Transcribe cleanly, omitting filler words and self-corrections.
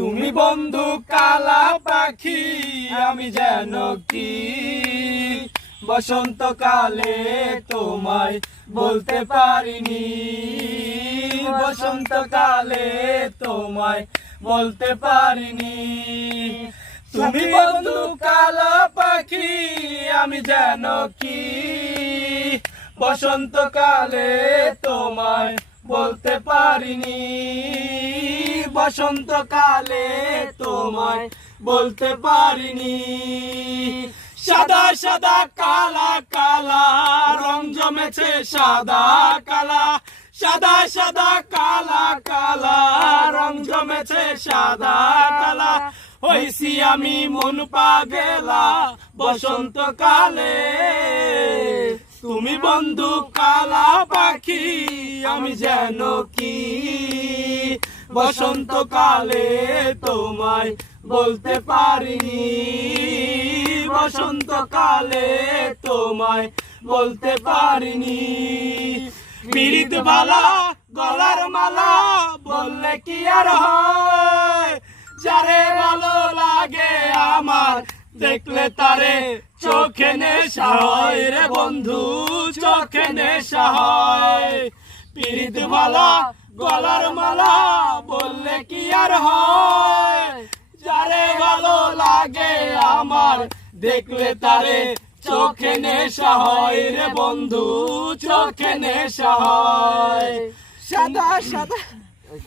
তুমি বন্ধু কালা পাখি, আমি যেন কি বসন্তকালে তোমায় বলতে পারিনি, বসন্তকালে তোমায় বলতে পারিনি। তুমি বন্ধু কালা পাখি, আমি যেন কি বসন্তকালে তোমায় বলতে পারিনি, বসন্তকালে তোমায় বলতে পারিনি। সাদা সাদা কালা কালা রং জমেছে সাদা কালা, সাদা সাদা কালা কালা রং জমেছে সাদা কালা। হইছি আমি মন পাগেলা বসন্তকালে, তুমি বন্ধু কালা পাখি, আমি যেন কি বসন্তকালে তোমায় বলতে পারিনি, বসন্তকালে তোমায় বলতে পারিনি। পিরিত বালা গলার মালা বললে কি আর হয়, যারে ভালো লাগে আমার দেখলে তারে চোখে নেশা হয় রে বন্ধু, চোখে নেশা হয়। পিরিত বালা গলার মালা বললে কি আর হয়, যারে ভালো লাগে আমার দেখলে তারে চোখে নেশা হয় রে বন্ধু, চোখে নেশা হয়। সাদা সাদা